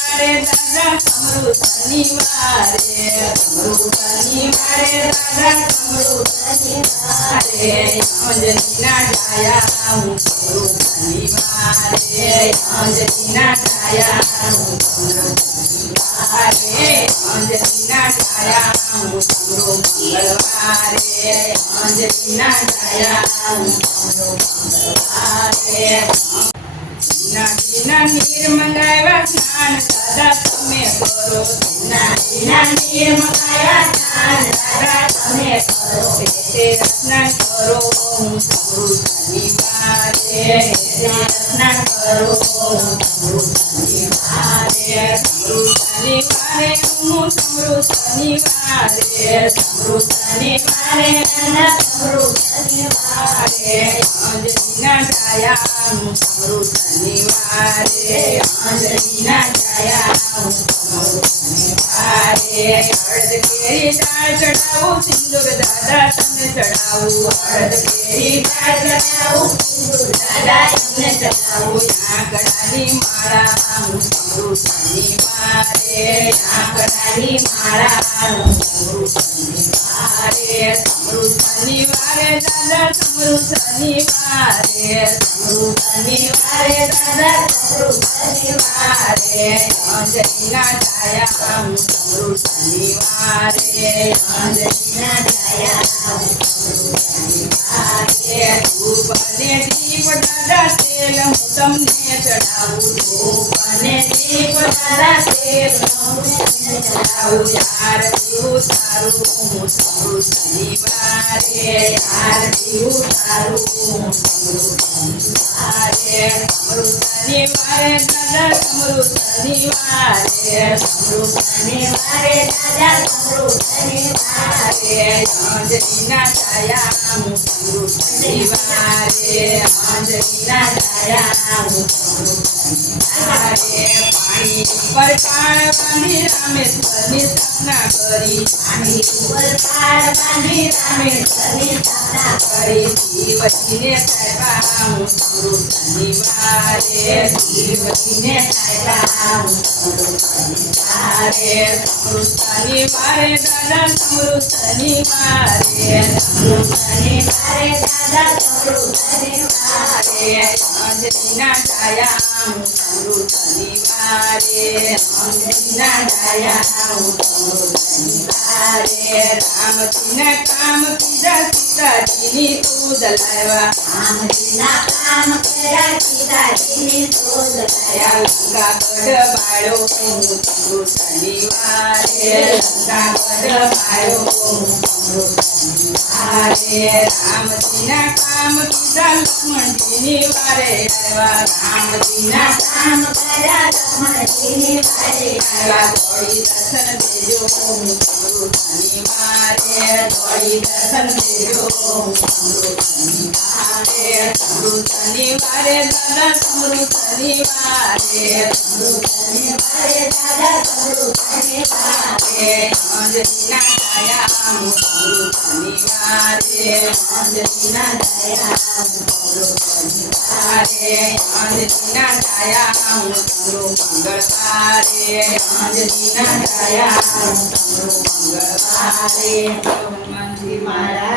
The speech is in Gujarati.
શનિવારે દાદા સમરૂ શનિવારે દાદા સમરૂ શનિવારે અંજલીના ડાયા હું સમરૂ શનિવારે અંજલીના ડાયા હું સમરૂ શનિવારે અંજલીના ડાયા હું સમરૂ મંગળવારે અંજલીના ડાયા હું સમરૂ મંગળવારે જીના નીર મંગાવ્યા સ્નાન દાદા તમે કરો જીના નીર મંગાવ્યા સ્નાન દાદા તમે કરો તે સ્નાન કરો હું સમરૂ શનિવારે સ્નાન કરો હું સમરૂ શનિવારે હું સમરૂ શનિવારે દાદા સમરૂ શનિવારે અંજલીના ડાયા હું સમરૂ શનિવારે અંજલીના ડાયા હું સમરૂ શનિવારે અડદ કેરી દાળ ચડાવું સિંદૂર દાદા તમને ચડાવું અડદ કેરી દાળ ચડાવું સિંદૂર દાદા તમને ચડાવું આંકડાની માળા હું સમરૂ શનિવારે આંકડાની માળા હું સમરૂ શનિવારે સમરૂ શનિવારે દાદા સમરૂ શનિવારે સમરૂ શનિવારે દાદા સમરૂ શનિવારે અંજલીના ડાયા હું સમરૂ શનિવારે અંજલીના ડાયા હું સમરૂ શનિવારે ધૂપ અને દીપ દાદા તેલ હું તમને ચડાવું ધૂપ અને દીપ દાદા તેલ હું તમને ચડાવું આરતી ઉતારું હું સમરૂ શનિવારે આરતી ઉતારું હું સમરૂ શનિવારે સમરૂ શનિવારે દાદા સમરૂ શનિવારે સમરૂ શનિવારે દાદા સમરૂ શનિવારે અંજલીના ડાયા હું સમરૂ શનિવારે અંજલીના ડાયા હું સમરૂ શનિવારે પાણી ઉપર પાળ બાંધી રામેશ્વરની સ્થાપના કરી પાણી ઉપર પાળ બાંધી રામેશ્વરની સ્થાપના કરી શિવજીને સાહેબા હું સમરૂ શનિવારે શિવજીને સાહેબા હું સમરૂ શનિવારે સમરૂ શનિવારે દાદા સમરૂ શનિવારે સમરૂ શનિવારે દાદા સમરૂ શનિવારે અંજલીના ડાયા હું સમરૂ શનિવારે અંજલીના ડાયા હું સમરૂ શનિવારે રામજીના કામ કીધા સીતાજીની દૂધ લાવ્યા રામજીના કામ કર્યા સીતાજીની દૂધ લાવ્યા લંકાગઢ બાળો હું સમરૂ શનિવારે લંકાગઢ બાળો હું સમરૂ શનિવારે રામજીના કામ કીધા લક્ષ્મણજીની વારે આવ્યા રામજીના કામ કર્યા લક્ષ્મણજીની વારે આવ્યા દોડી દર્શન દેજો હું સમરૂ શનિવારે દોડી દર્શન દેજો હું સમરૂ શનિવારે સમરૂ શનિવારે દાદા સમરૂ શનિવારે સમરૂ શનિવારે દાદા સમરૂ શનિવારે અંજલીના ડાયા હું સમરૂ શનિવારે અંજલીના ડાયા હું સમરૂ શનિવારે અંજલીના ડાયા હું સમરૂ મંગળવારે અંજલીના ડાયા હું સમરૂ મંગળવારે હનુમાનજી મહારાજ